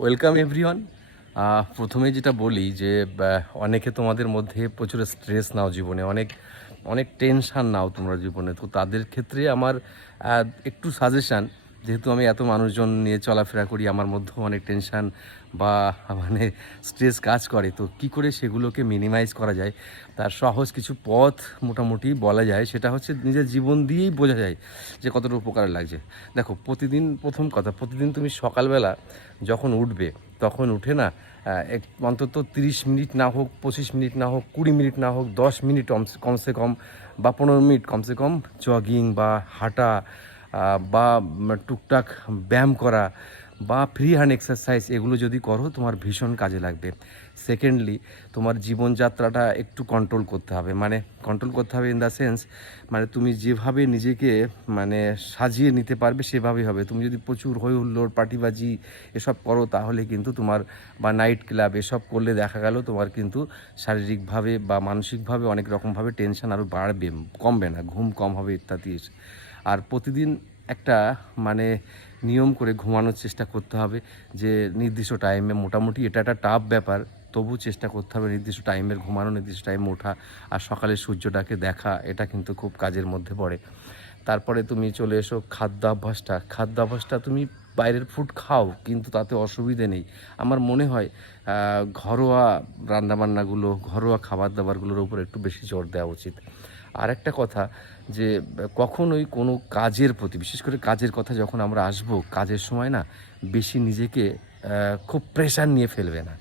Welcome everyone. প্রথমে যেটা বলি যে অনেকে তোমাদের মধ্যে প্রচুর স্ট্রেস নাও জীবনে, অনেক অনেক টেনশান নাও তোমরা জীবনে। তো তাদের ক্ষেত্রে আমার একটু সাজেশান, যেহেতু আমি এত মানুষজন নিয়ে চলাফেরা করি, আমার মধ্যেও অনেক টেনশান বা মানে স্ট্রেস কাজ করে। তো কি করে সেগুলোকে মিনিমাইজ করা যায় তার সহজ কিছু পথ মোটামুটি বলা যায়। সেটা হচ্ছে নিজের জীবন দিয়েই বোঝা যায় যে কতটা উপকারে লাগছে। দেখো, প্রতিদিন, প্রথম কথা, প্রতিদিন তুমি সকালবেলা যখন উঠবে তখন উঠে না অন্তত 30 মিনিট না হোক, 25 মিনিট না হোক, 20 মিনিট না হোক, 10 মিনিট কমসে কম বা 15 মিনিট কমসে কম জগিং বা হাঁটা বা টুকটাক ব্যায়াম করা বা ফ্রি হ্যান্ড এক্সারসাইজ, এগুলো যদি করো তোমার ভীষণ কাজে লাগবে। সেকেন্ডলি, তোমার জীবনযাত্রাটা একটু কন্ট্রোল করতে হবে। মানে কন্ট্রোল করতে হবে ইন দ্য সেন্স, মানে তুমি যেভাবে নিজেকে মানে সাজিয়ে নিতে পারবে সেভাবেই হবে। তুমি যদি প্রচুর হই হুল্লোড়, পার্টিবাজি এসব করো তাহলে কিন্তু তোমার, বা নাইট ক্লাব এসব করলে দেখা গেল তোমার কিন্তু শারীরিকভাবে বা মানসিকভাবে অনেক রকমভাবে টেনশন আরও বাড়বে, কমবে না, ঘুম কম হবে ইত্যাদি। আর প্রতিদিন একটা মানে নিয়ম করে ঘুমানোর চেষ্টা করতে হবে, যে নির্দিষ্ট টাইমে। মোটামুটি এটা একটা টাফ ব্যাপার, তবু চেষ্টা করতে হবে নির্দিষ্ট টাইমের ঘুমানো, নির্দিষ্ট টাইমে ওঠা, আর সকালে সূর্যটাকে দেখা, এটা কিন্তু খুব কাজের মধ্যে পড়ে। তারপরে তুমি চলে এসো খাদ্যাভ্যাসটা তুমি বাইরের ফুড খাও, কিন্তু তাতে অসুবিধে নেই। আমার মনে হয় ঘরোয়া রান্নাবান্নাগুলো, ঘরোয়া খাবার দাবারগুলোর উপর একটু বেশি জোর দেওয়া উচিত। আর একটা কথা, যে কখনোই কোনো কাজের প্রতি, বিশেষ করে কাজের কথা যখন আমরা আসবো, কাজের সময় না বেশি নিজেকে খুব প্রেশার নিয়ে ফেলবে না।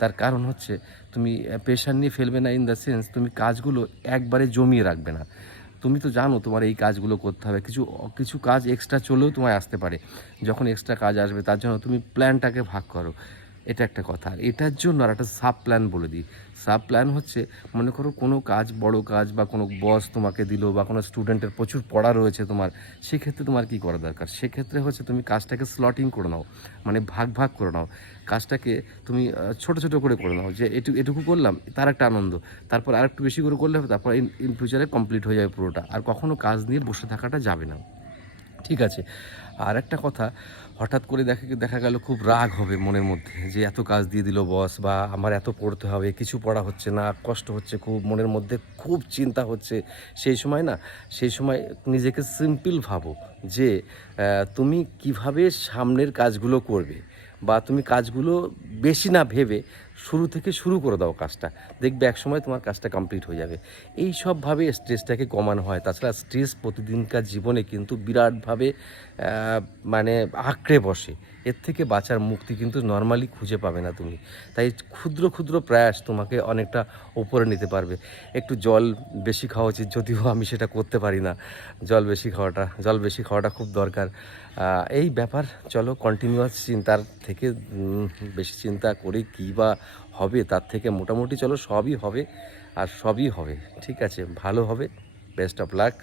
তার কারণ হচ্ছে, তুমি প্রেশার নিয়ে ফেলবে না ইন দ্য সেন্স, তুমি কাজগুলো একবারে জমিয়ে রাখবে না। তুমি তো জানো তোমার এই কাজগুলো করতে হবে, কিছু কিছু কাজ এক্সট্রা চলেও তোমায় আসতে পারে। যখন এক্সট্রা কাজ আসবে তার জন্য তুমি প্ল্যানটাকে ভাগ করো, এটা একটা কথা। আর এটার জন্য আর একটা সাব প্ল্যান বলে দিই। সাব প্ল্যান হচ্ছে, মনে করো কোনো কাজ, বড় কাজ, বা কোনো বস তোমাকে দিল, বা কোনো স্টুডেন্টের প্রচুর পড়া রয়েছে তোমার, সেক্ষেত্রে তোমার কী করা দরকার? সেক্ষেত্রে হচ্ছে তুমি কাজটাকে স্লটিং করে নাও, মানে ভাগ ভাগ করে নাও কাজটাকে। তুমি ছোট ছোট করে নাও, যে এটুকু করলাম তার একটা আনন্দ, তারপর আরেকটু বেশি করে করলে হবে, তারপর ইন ফিউচারে কমপ্লিট হয়ে যাবে পুরোটা। আর কখনও কাজ নিয়ে বসে থাকাটা যাবে না, ঠিক আছে? আর একটা কথা, হঠাৎ করে দেখা গেল খুব রাগ হবে মনের মধ্যে, যে এত কাজ দিয়ে দিল বস, বা আমার এত পড়তে হবে, কিছু পড়া হচ্ছে না, কষ্ট হচ্ছে খুব, মনের মধ্যে খুব চিন্তা হচ্ছে। সেই সময় নিজেকে সিম্পল ভাবো, যে তুমি কিভাবে সামনের কাজগুলো করবে, বা তুমি কাজগুলো বেশি না ভেবে শুরু থেকে শুরু করে দাও কাজটা। দেখবে একসময় তোমার কাজটা কমপ্লিট হয়ে যাবে। এই সবভাবে স্ট্রেসটাকে কমানো হয়। তাছাড়া স্ট্রেস প্রতিদিনকার জীবনে কিন্তু বিরাটভাবে মানে আঁকড়ে বসে। এর থেকে বাঁচার মুক্তি কিন্তু নর্মালি খুঁজে পাবে না তুমি। তাই ক্ষুদ্র ক্ষুদ্র প্রয়াস তোমাকে অনেকটা ওপরে নিতে পারবে। একটু জল বেশি খাওয়া উচিত, যদিও আমি সেটা করতে পারি না। জল বেশি খাওয়াটা খুব দরকার। এই ব্যাপার। চলো, কন্টিনিউয়াস চিন্তার থেকে বেশি চিন্তা করে কী বা হবে, তার থেকে মোটামুটি চলো সবই হবে, আর সবই হবে, ঠিক আছে? ভালো হবে। Best of luck.